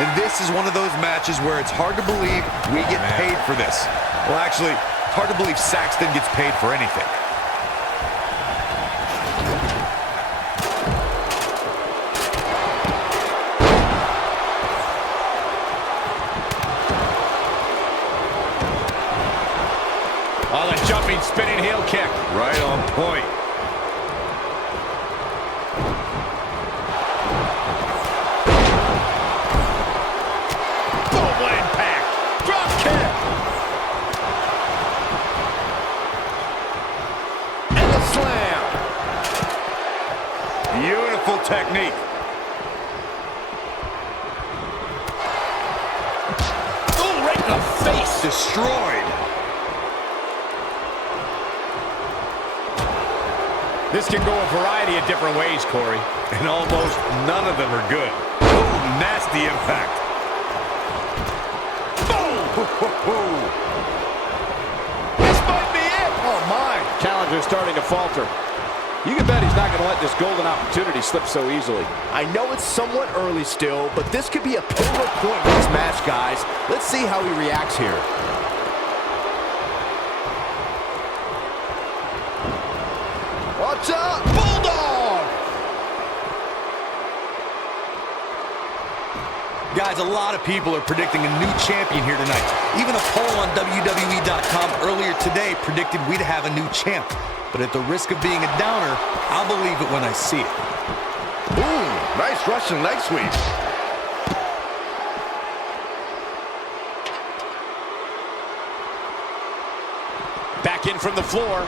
And this is one of those matches where it's hard to believe we get paid for this. Well, actually, it's hard to believe Saxton gets paid for anything. Oh, the jumping, spinning heel kick. Right on point. Boom, what impact. Drop kick. And the slam. Beautiful technique. Oh, right in the face. Destroyed. This can go a variety of different ways, Corey. And almost none of them are good. Boom, nasty impact. Boom! This might be it. Oh, my. Challenger's starting to falter. You can bet he's not going to let this golden opportunity slip so easily. I know it's somewhat early still, but this could be a pivotal point in this match, guys. Let's see how he reacts here. Watch out! Bulldog! Guys, a lot of people are predicting a new champion here tonight. Even a poll on WWE.com earlier today predicted we'd have a new champ. But at the risk of being a downer, I'll believe it when I see it. Ooh, nice Russian leg sweep. Back in from the floor.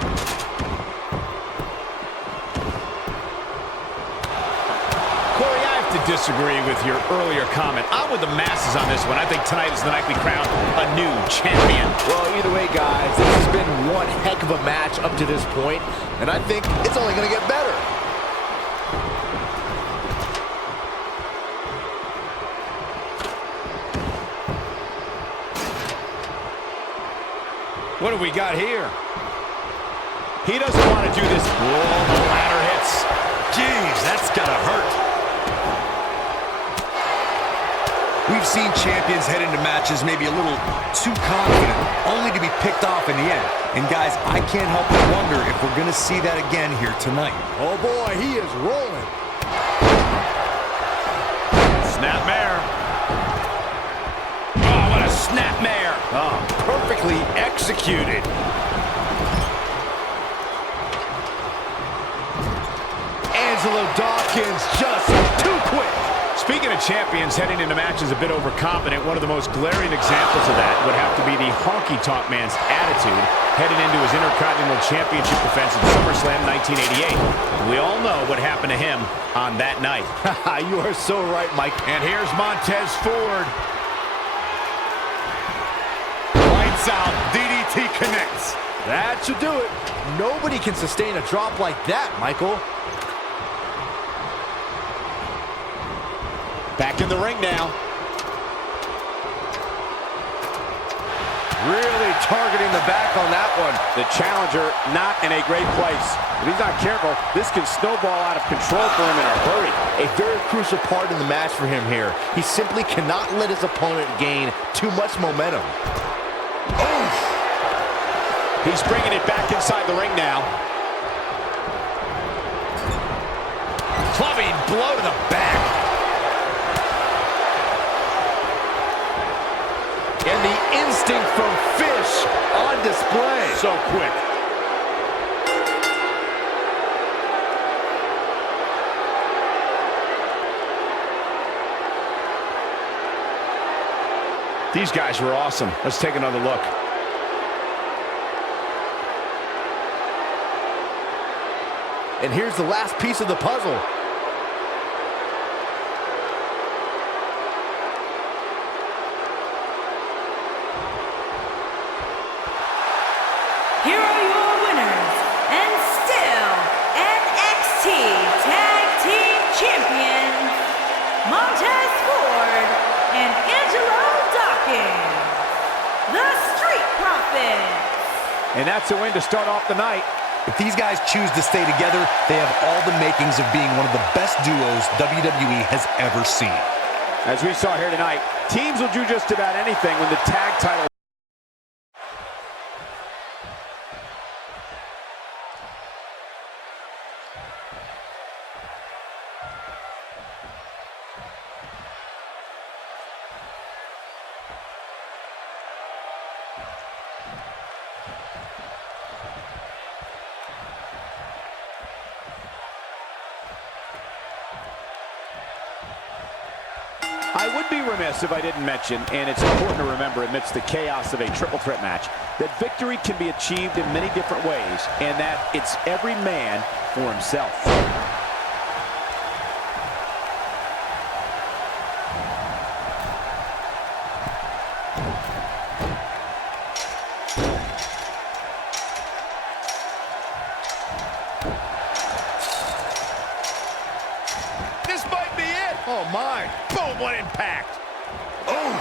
Disagree with your earlier comment. I'm with the masses on this one. I think tonight is the night we crown a new champion. Well, either way, guys, this has been one heck of a match up to this point, and I think it's only going to get better. What do we got here? He doesn't want to do this. Whoa, the ladder hits. Jeez, that's gotta hurt. We've seen champions head into matches maybe a little too confident, only to be picked off in the end. And guys, I can't help but wonder if we're gonna see that again here tonight. Oh boy, he is rolling. Snapmare. Oh, what a snapmare. Oh, perfectly executed. Angelo Dawkins just too quick. Speaking of champions heading into matches a bit overconfident, one of the most glaring examples of that would have to be the honky-tonk man's attitude heading into his Intercontinental Championship defense at SummerSlam 1988. We all know what happened to him on that night. You are so right, Mike. And here's Montez Ford. Lights out, DDT connects. That should do it. Nobody can sustain a drop like that, Michael. Back in the ring now. Really targeting the back on that one. The challenger not in a great place. If he's not careful, this can snowball out of control for him in a hurry. A very crucial part in the match for him here. He simply cannot let his opponent gain too much momentum. Oof. He's bringing it back inside the ring now. Clubbing blow to the back. And the instinct from Fish on display. So quick. These guys were awesome. Let's take another look. And here's the last piece of the puzzle. Here are your winners, and still NXT Tag Team Champions, Montez Ford and Angelo Dawkins, the Street Profits. And that's a win to start off the night. If these guys choose to stay together, they have all the makings of being one of the best duos WWE has ever seen. As we saw here tonight, teams will do just about anything when the tag title. I would be remiss if I didn't mention, and it's important to remember amidst the chaos of a triple threat match, that victory can be achieved in many different ways, and that it's every man for himself. This might be it. Oh, my. Boom, what impact! Oh.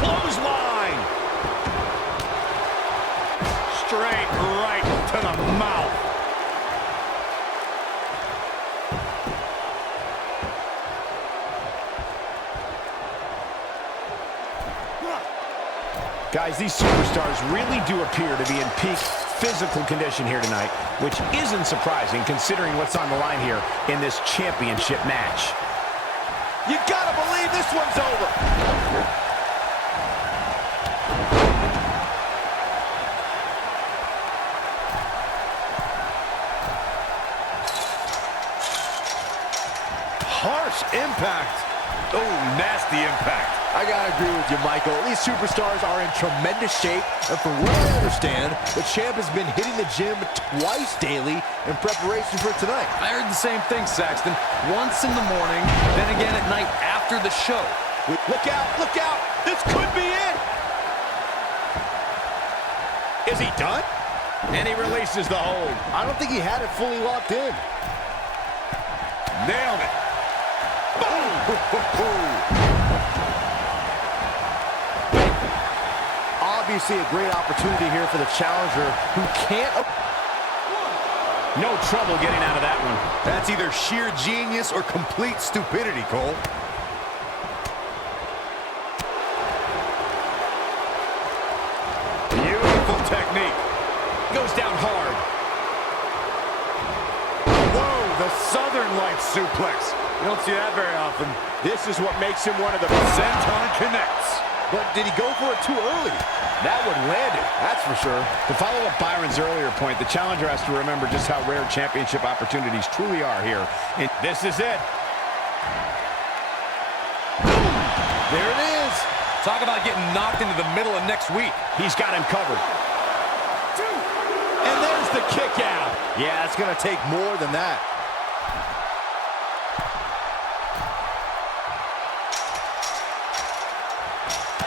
Clothesline! Straight right to the mouth. Guys, these superstars really do appear to be in peak physical condition here tonight, which isn't surprising considering what's on the line here in this championship match. You gotta believe this one's over. Harsh impact. Oh, nasty impact. I gotta agree with you, Michael. These superstars are in tremendous shape, and from what I understand, the champ has been hitting the gym twice daily in preparation for tonight. I heard the same thing, Saxton. Once in the morning, then again at night after the show. Look out, look out! This could be it! Is he done? And he releases the hold. I don't think he had it fully locked in. Nailed it. Obviously a great opportunity here for the challenger who can't... No trouble getting out of that one. That's either sheer genius or complete stupidity, Cole. Beautiful technique. Goes down hard. Whoa, the Southern Lights suplex. You don't see that very often. This is what makes him one of the... Senton connects. But did he go for it too early? That would land it, that's for sure. To follow up Byron's earlier point, the challenger has to remember just how rare championship opportunities truly are here. And this is it. There it is. Talk about getting knocked into the middle of next week. He's got him covered. And there's the kick out. Yeah, it's gonna take more than that.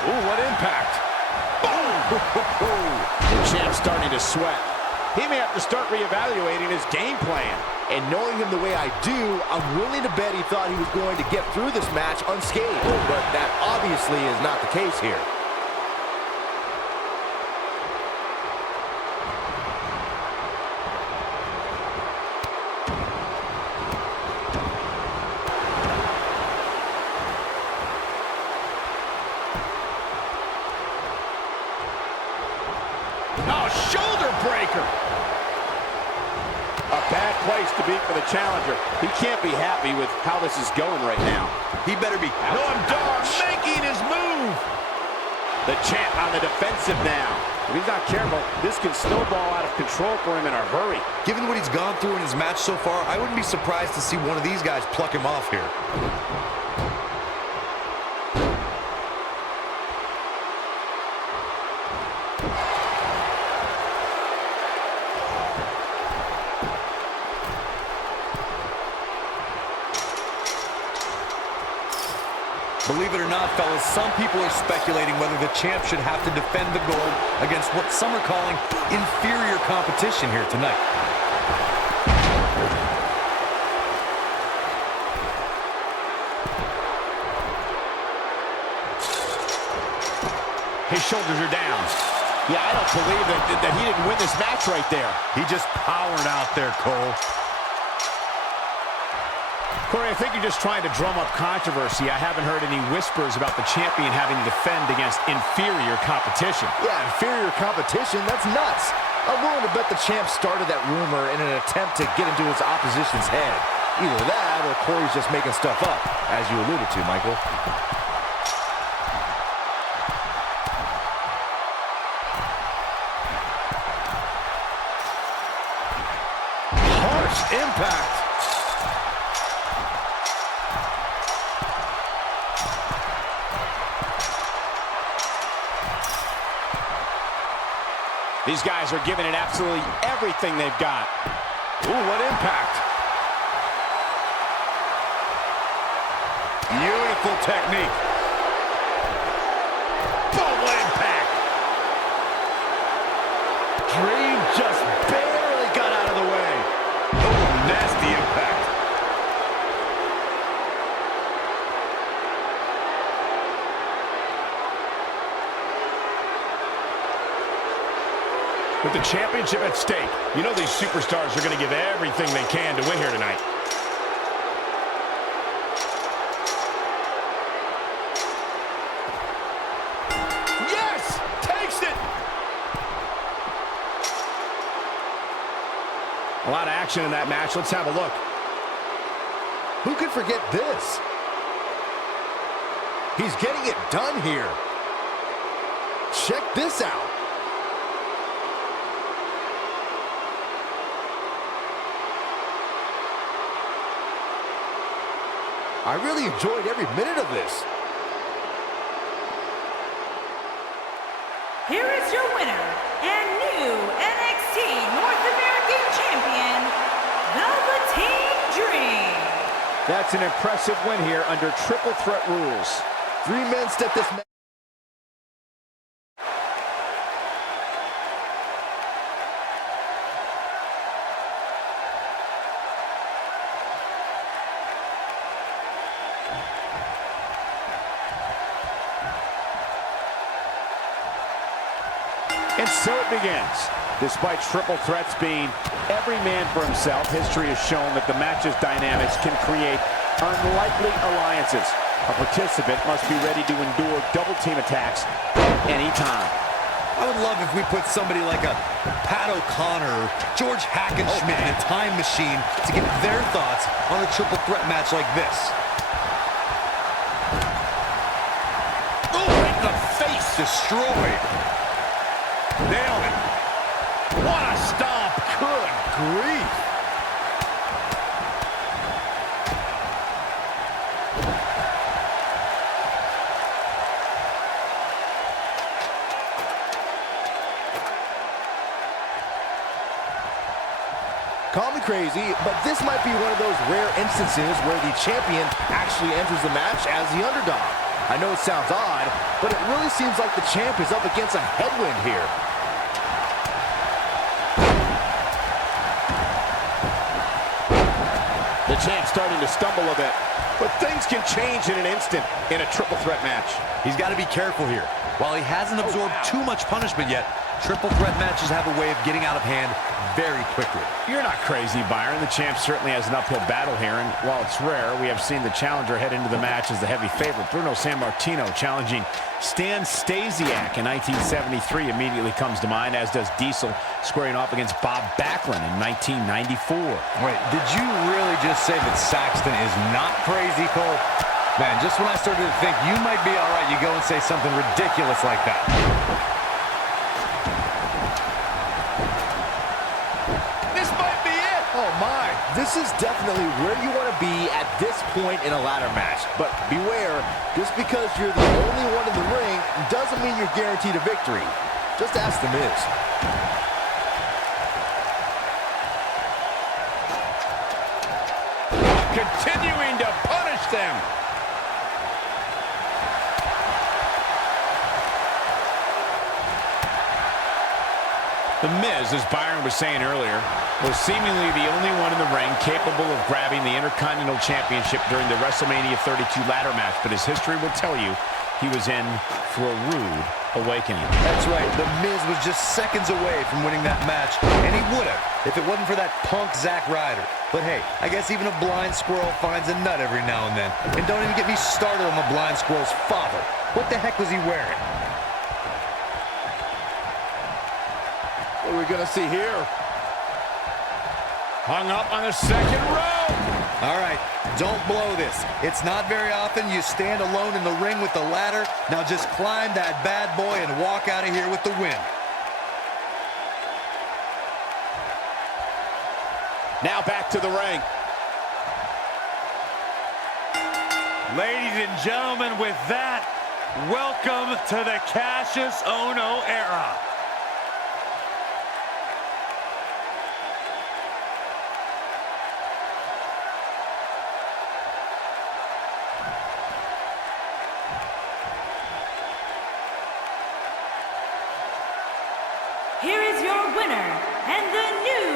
Ooh, what impact. The champ's starting to sweat. He may have to start reevaluating his game plan. And knowing him the way I do, I'm willing to bet he thought he was going to get through this match unscathed. But that obviously is not the case here. Oh, shoulder breaker. A bad place to be for the challenger. He can't be happy with how this is going right now. He better be. Noam Dar making his move. The champ on the defensive now. If he's not careful, this can snowball out of control for him in a hurry. Given what he's gone through in his match so far, I wouldn't be surprised to see one of these guys pluck him off here. Believe it or not, fellas, some people are speculating whether the champ should have to defend the gold against what some are calling inferior competition here tonight. His shoulders are down. Yeah, I don't believe that he didn't win this match right there. He just powered out there, Cole. Corey, I think you're just trying to drum up controversy. I haven't heard any whispers about the champion having to defend against inferior competition. Yeah, inferior competition? That's nuts. I'm willing to bet the champ started that rumor in an attempt to get into his opposition's head. Either that or Corey's just making stuff up, as you alluded to, Michael. Harsh impact. These guys are giving it absolutely everything they've got. Ooh, what impact. Beautiful technique. Boom, what impact. Dream just barely got out of the way. Oh, nasty impact. With the championship at stake, you know these superstars are going to give everything they can to win here tonight. Yes! Takes it! A lot of action in that match. Let's have a look. Who could forget this? He's getting it done here. Check this out. I really enjoyed every minute of this. Here is your winner and new NXT North American Champion, Velveteen Dream. That's an impressive win here under triple threat rules. 3 men step this match. And so it begins. Despite triple threats being every man for himself, history has shown that the match's dynamics can create unlikely alliances. A participant must be ready to endure double team attacks any time. I would love if we put somebody like a Pat O'Connor or George Hackenschmidt in a time machine to get their thoughts on a triple threat match like this. Oh, right in the face. Destroyed. Nailed it. What a stomp. Good grief. Call me crazy, but this might be one of those rare instances where the champion actually enters the match as the underdog. I know it sounds odd, but it really seems like the champ is up against a headwind here. The champ's starting to stumble a bit, but things can change in an instant in a triple threat match. He's got to be careful here. While he hasn't absorbed too much punishment yet, triple threat matches have a way of getting out of hand very quickly. You're not crazy, Byron. The champ certainly has an uphill battle here, and while it's rare, we have seen the challenger head into the match as the heavy favorite. Bruno Sammartino challenging Stan Stasiak in 1973 immediately comes to mind, as does Diesel squaring off against Bob Backlund in 1994. Wait, did you really just say that Saxton is not crazy, Cole? Man, just when I started to think you might be all right, you go and say something ridiculous like that. This might be it. Oh, my. This is definitely where you want to be at this point in a ladder match. But beware, just because you're the only one in the ring doesn't mean you're guaranteed a victory. Just ask The Miz. Continuing to punish them. The Miz, as Byron was saying earlier, was seemingly the only one in the ring capable of grabbing the Intercontinental Championship during the WrestleMania 32 ladder match. But as history will tell you, he was in for a rude awakening. That's right. The Miz was just seconds away from winning that match, and he would have if it wasn't for that punk Zack Ryder. But hey, I guess even a blind squirrel finds a nut every now and then. And don't even get me started on the blind squirrel's father. What the heck was he wearing? What are we going to see here? Hung up on the second row. All right, don't blow this. It's not very often you stand alone in the ring with the ladder. Now just climb that bad boy and walk out of here with the win. Now back to the ring. Ladies and gentlemen, with that, welcome to the Cassius Ohno era. Here is your winner and the new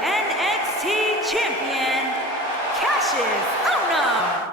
NXT champion, Cassius Ohno.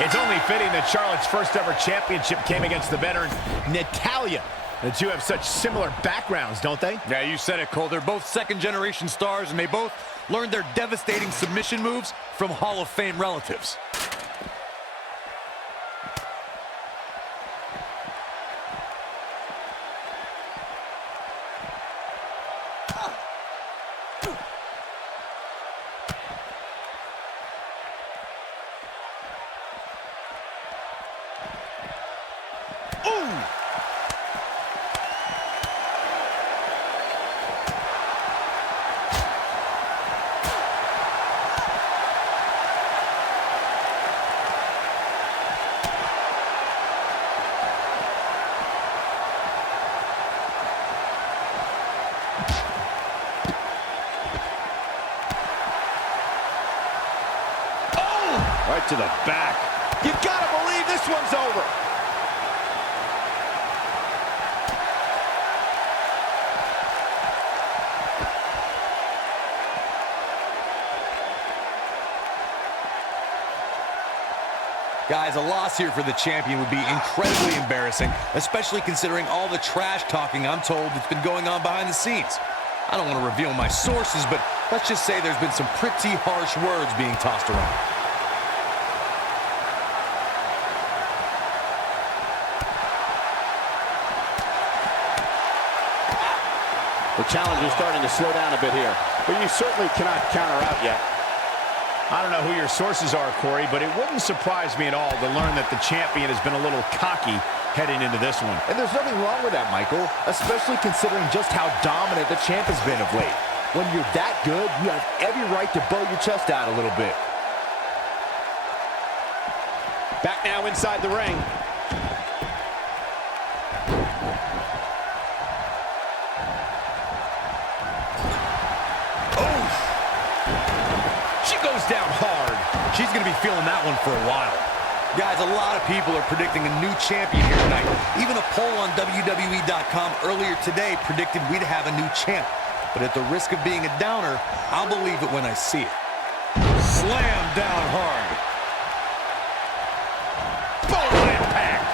It's only fitting that Charlotte's first ever championship came against the veteran Natalya. The two have such similar backgrounds, don't they? Yeah, you said it, Cole. They're both second-generation stars, and they both learned their devastating submission moves from Hall of Fame relatives. Right to the back. You gotta believe this one's over. Guys, a loss here for the champion would be incredibly embarrassing, especially considering all the trash talking I'm told that's been going on behind the scenes. I don't want to reveal my sources, but let's just say there's been some pretty harsh words being tossed around. The challenger's starting to slow down a bit here, but you certainly cannot counter out yet. I don't know who your sources are, Corey, but it wouldn't surprise me at all to learn that the champion has been a little cocky heading into this one. And there's nothing wrong with that, Michael, especially considering just how dominant the champ has been of late. When you're that good, you have every right to bow your chest out a little bit. Back now inside the ring. Goes down hard. She's going to be feeling that one for a while. Guys, a lot of people are predicting a new champion here tonight. Even a poll on WWE.com earlier today predicted we'd have a new champ. But at the risk of being a downer, I'll believe it when I see it. Slam down hard. Boom impact.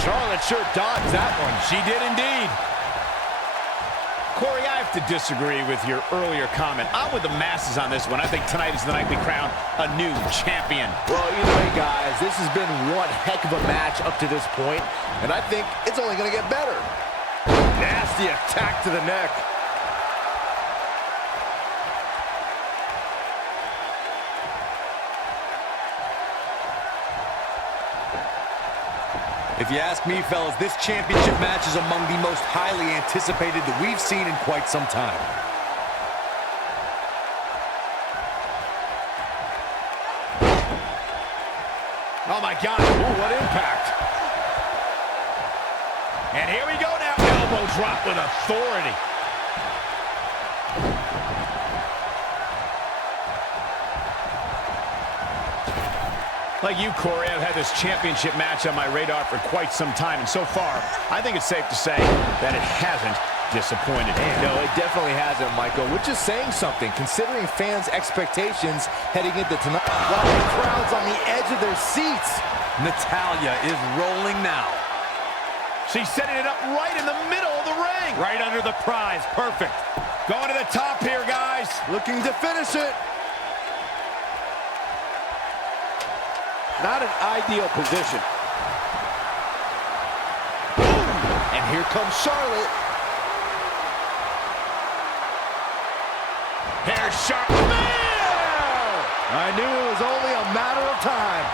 Charlotte sure dodged that one. She did indeed. Corey, I have to disagree with your earlier comment. I'm with the masses on this one. I think tonight is the night we crown a new champion. Well, either way, guys, this has been one heck of a match up to this point, and I think it's only going to get better. Nasty attack to the neck. If you ask me, fellas, this championship match is among the most highly anticipated that we've seen in quite some time. Oh, my God. Ooh, what impact. And here we go now. Elbow drop with authority. Like you, Corey, I've had this championship match on my radar for quite some time, and so far, I think it's safe to say that it hasn't disappointed. No, it definitely hasn't, Michael, which is saying something, considering fans' expectations heading into tonight. While the crowd's on the edge of their seats. Natalya is rolling now. She's setting it up right in the middle of the ring. Right under the prize. Perfect. Going to the top here, guys. Looking to finish it. Not an ideal position. Boom! And here comes Charlotte. Here's Charlotte. I knew it was only a matter of time.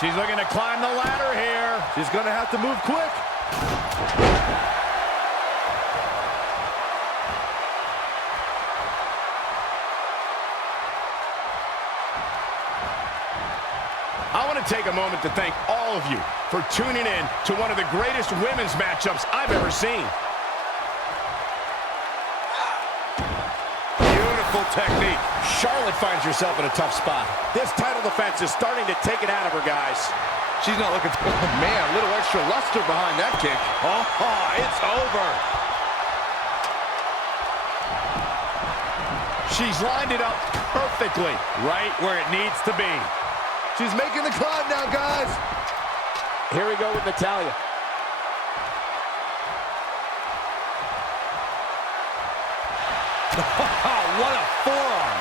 She's looking to climb the ladder here. She's going to have to move quick. I want to take a moment to thank all of you for tuning in to one of the greatest women's matchups I've ever seen. Beautiful technique. Charlotte finds herself in a tough spot. This title defense is starting to take it out of her, guys. She's not looking for... Oh, man, a little extra luster behind that kick. Oh, it's over. She's lined it up perfectly. Right where it needs to be. She's making the climb now, guys. Here we go with Natalya. What a forearm.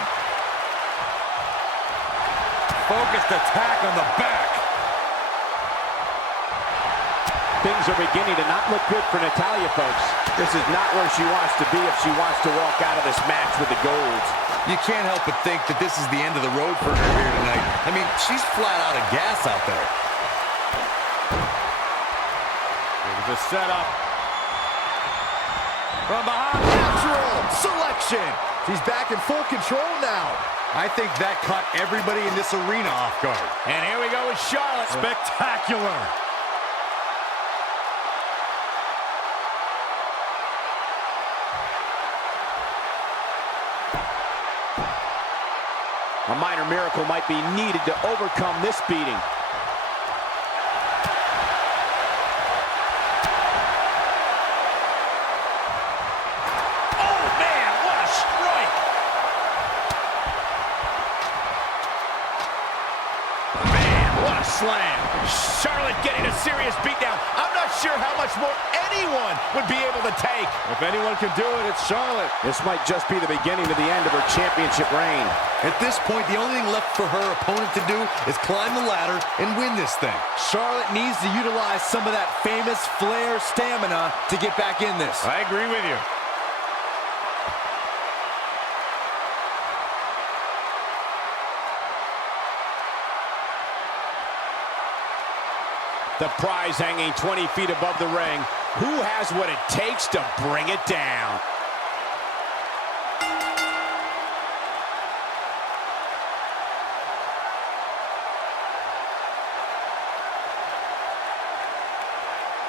Focused attack on the back. Things are beginning to not look good for Natalya, folks. This is not where she wants to be if she wants to walk out of this match with the gold. You can't help but think that this is the end of the road for her here tonight. I mean, she's flat out of gas out there. It was a setup. From behind. Natural selection. She's back in full control now. I think that caught everybody in this arena off guard. And here we go with Charlotte. Spectacular. A minor miracle might be needed to overcome this beating. Oh, man, what a strike. Man, what a slam. Charlotte getting a serious beatdown. I'm not sure how much more anyone would be able to take. If anyone can do it, it's Charlotte. This might just be the beginning to the end of her championship reign. At this point, the only thing left for her opponent to do is climb the ladder and win this thing. Charlotte needs to utilize some of that famous Flair stamina to get back in this. I agree with you. The prize hanging 20 feet above the ring. Who has what it takes to bring it down?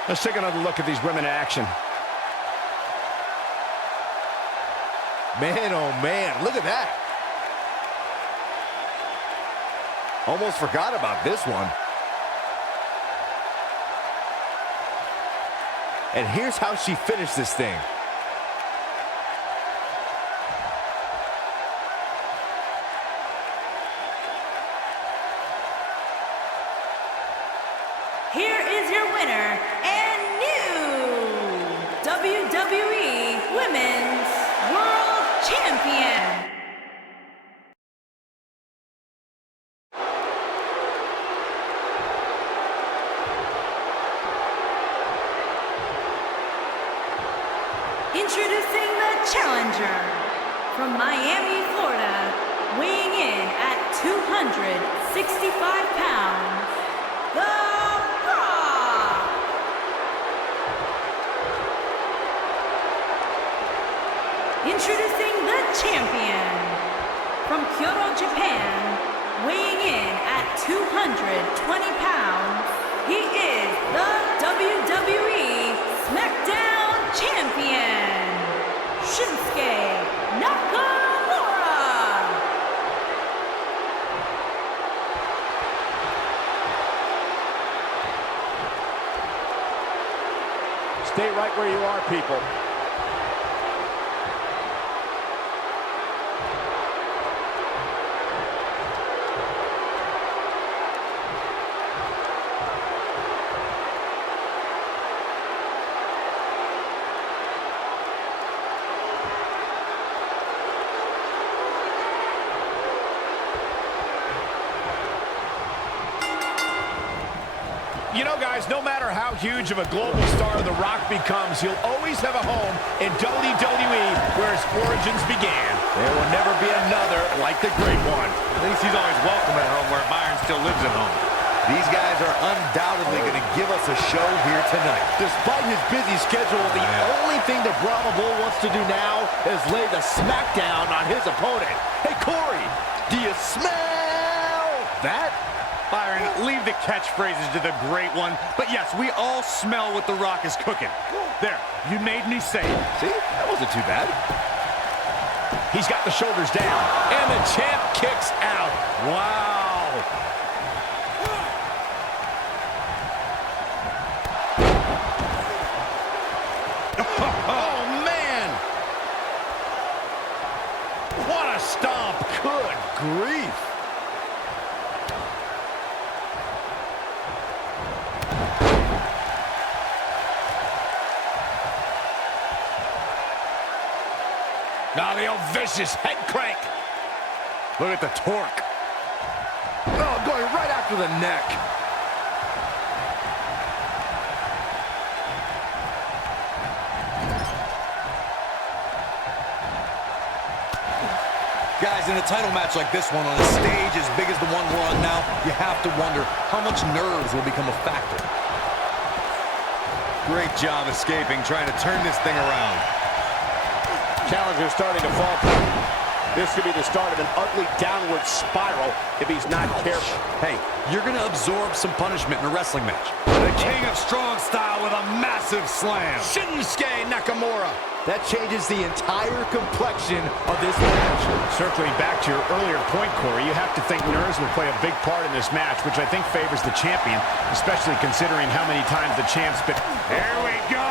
Let's take another look at these women in action. Man, oh man, look at that. Almost forgot about this one. And here's how she finished this thing. Here is your winner and new WWE Women's World Champion, introducing the challenger from Miami, Florida, weighing in at 265 pounds, The Rock. Introducing the champion from Kyoto, Japan, weighing in at 220 pounds, he is the WWE SmackDown champion, Shinsuke Nakamura. Stay right where you are, people. You know, guys, no matter how huge of a global star The Rock becomes, he'll always have a home in WWE where his origins began. There will never be another like the great one. At least he's always welcome at home where Byron still lives at home. These guys are undoubtedly going to give us a show here tonight. Despite his busy schedule, the only thing that Brahma Bull wants to do now is lay the smackdown on his opponent. Hey, Corey, do you smell that? Byron, leave the catchphrases to the great one. But yes, we all smell what The Rock is cooking. There, you made me say it. See, that wasn't too bad. He's got the shoulders down, and the champ kicks out. Wow. Oh, man! What a stomp. Good grief. Now the old vicious head crank. Look at the torque. Oh, going right after the neck. Guys, in a title match like this one, on a stage as big as the one we're on now, you have to wonder how much nerves will become a factor. Great job escaping, trying to turn this thing around. Challenger starting to falter. This could be the start of an ugly downward spiral if he's not careful. Hey, you're going to absorb some punishment in a wrestling match. The king of strong style with a massive slam. Shinsuke Nakamura. That changes the entire complexion of this match. Circling back to your earlier point, Corey, you have to think nerves will play a big part in this match, which I think favors the champion, especially considering how many times the champ's been... Here we go.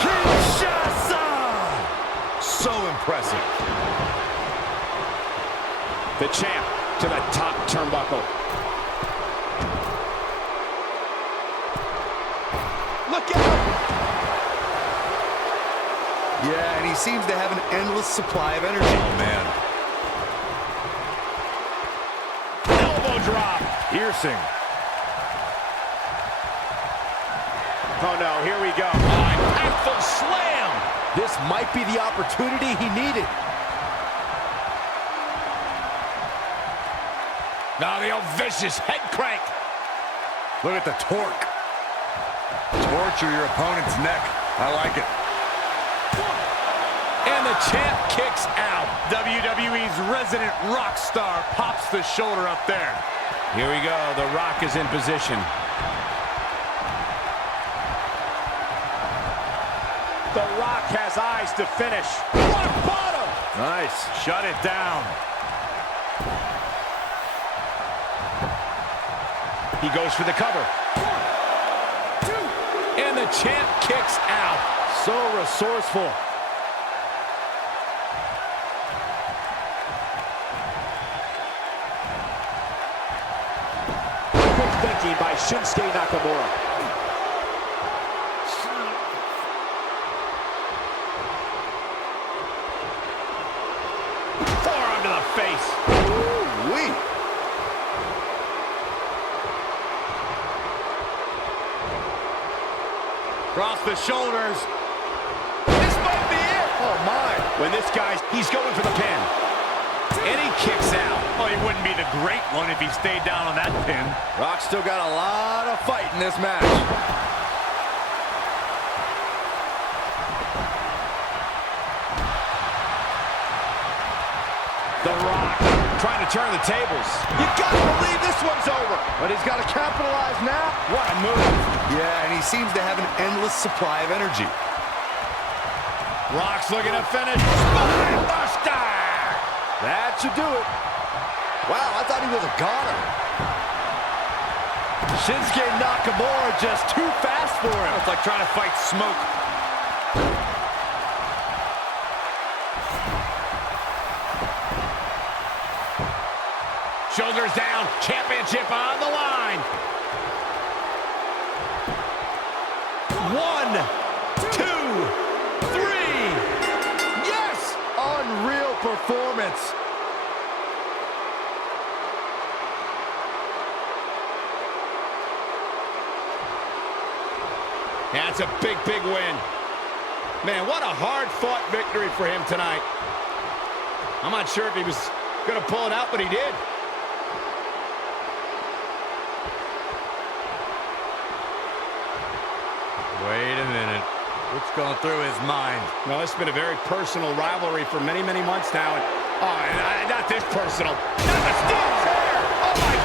Kinshasa! So impressive. The champ to the top turnbuckle. Look out! Yeah, and he seems to have an endless supply of energy. Oh, man. Elbow drop. Piercing. Oh, no, here we go. Impactful slam. This might be the opportunity he needed. Now the old vicious head crank. Look at the torque. Torture your opponent's neck. I like it. And the champ kicks out. WWE's resident rock star pops the shoulder up there. Here we go. The Rock is in position. The Rock has eyes to finish. Rock bottom. Nice. Shut it down. He goes for the cover. 1, 2. And the champ kicks out. So resourceful. Quick thinking by Shinsuke Nakamura. Forearm to the face. Ooh-wee. Cross the shoulders. This might be it. Oh, my. When this guy's, he's going for the pin. And he kicks out. Oh, he wouldn't be the great one if he stayed down on that pin. Rock's still got a lot of fight in this match. The Rock trying to turn the tables. You gotta believe this one's over. But he's got to capitalize now. What a move. Yeah, and he seems to have an endless supply of energy. Rock's looking to finish. Spine buster! That should do it. Wow, I thought he was a goner. Shinsuke Nakamura just too fast for him. It's like trying to fight smoke. Shoulders down, championship on the line. 1, 2, 3. Yes! Unreal performance. That's a big, big win. Man, what a hard-fought victory for him tonight. I'm not sure if he was going to pull it out, but he did. Wait a minute. What's going through his mind? Well, it's been a very personal rivalry for many, many months now. And, not this personal. Not the steel chair! Oh, my